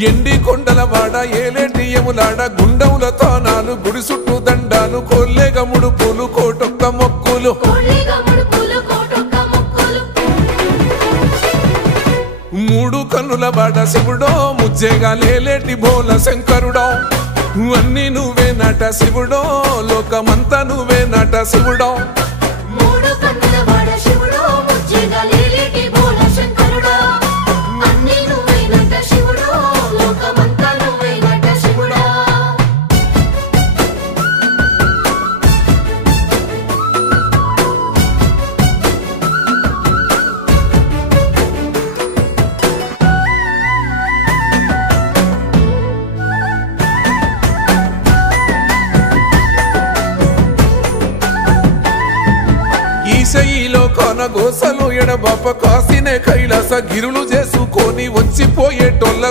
ఎండి కొండలవాడ ఏలేటి యములాడ గుండముల తానాలు గుడి చుట్టూ దండాలు కొల్లేగ ముడుపులు కోటొక్క మొక్కులు మూడు కన్నుల బాట శివుడో ముజ్జేగా లేలేటి బోల శంకరుడో అన్ని నువ్వే నట శివుడో లోకమంతా నువ్వే నట శివుడో ఈశయిలో కొన గోసలు ఎడబాప కాసినే కైలాస గిరులు చేసుకొని వచ్చిపోయేటోళ్ళ